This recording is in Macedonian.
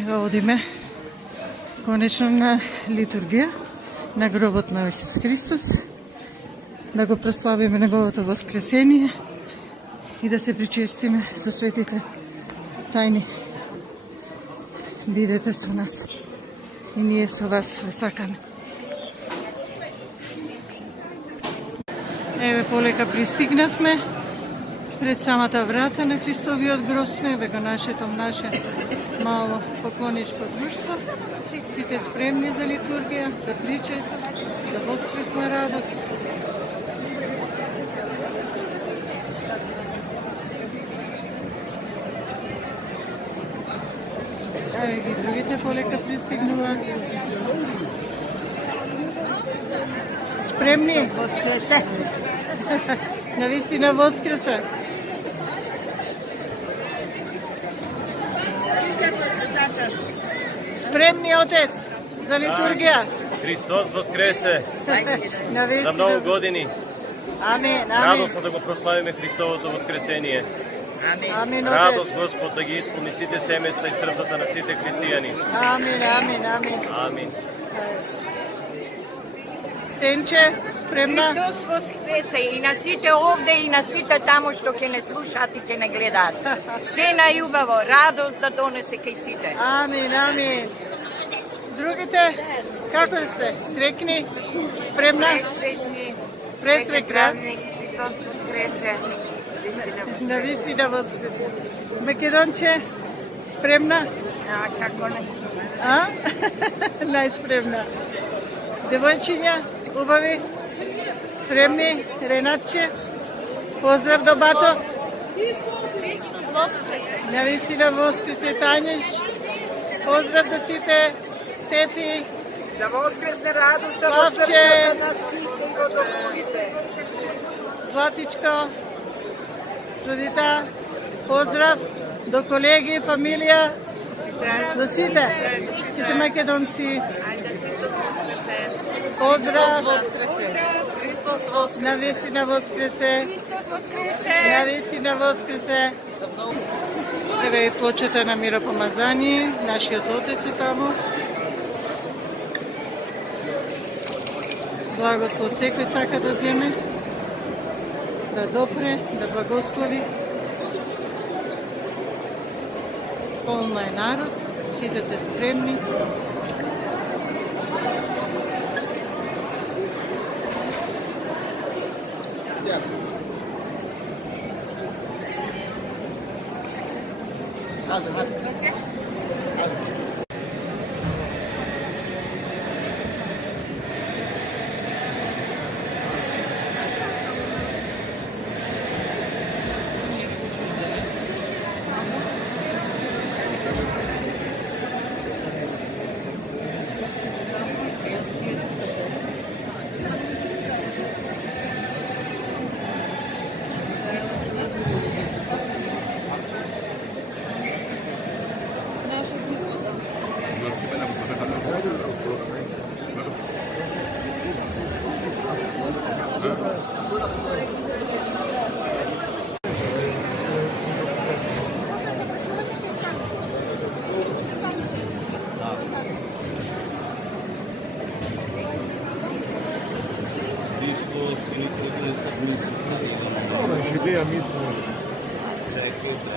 Evo odime konečno na liturgija, na гробот на Исус Христос, да го прославиме Неговото воскресение и да се причестиме со светите тајни. Бидете со нас и ние со вас ве сакаме. Еве полека пристигнавме пред самата врата на Христовиот гроб сме, ве го нашето мало поклоничко друштво. Сите спремни за литургија, за причест, за воскресна радост. Еве ги другите полека пристигнуваат. Спремни? Воскресе! Навистина воскресе! Спремни, отец, за литургија? Христос воскресе! За многу години. Амин, амин. Радосно да го прославиме Христовото воскресение. Амин, Радост отец. Господ да ги исполни сите семејства и срцата на сите христијани. Амин, амин, амин. Амин. Сенче, спремна? Христос воскресе и на сите овде и на сите тамо што ќе не слушаат и ќе не гледаат. Се најубаво, радост да донесе кај сите. Амин, амин. Другите, како сте? Срекни? Спремна? Сречни, Пресрекна? Христос воскресе. Навистина воскресе. Македонче, спремна? А како не? А? Најспремна. Девојчиња, убави, спремни, Ренатче, поздрав до бато. Христос воскресе. Навистина воскресе, Тањеш, поздрав до сите, Стефи, Да воскресне радоста во Славче, срцата на сите и во домовите. Златичко, Жудита, поздрав до колеги, фамилија, до сите македонци. Поздрав, Христос воскресе. навистина воскресе, Христос воскресе. навистина воскресе. Еве и плочата на миропомазание, нашиот отец е таму. Благослов секој сака да земе, да допре, да благослови. Полно е народ, сите се спремни. Живея, мислам. Чекайте,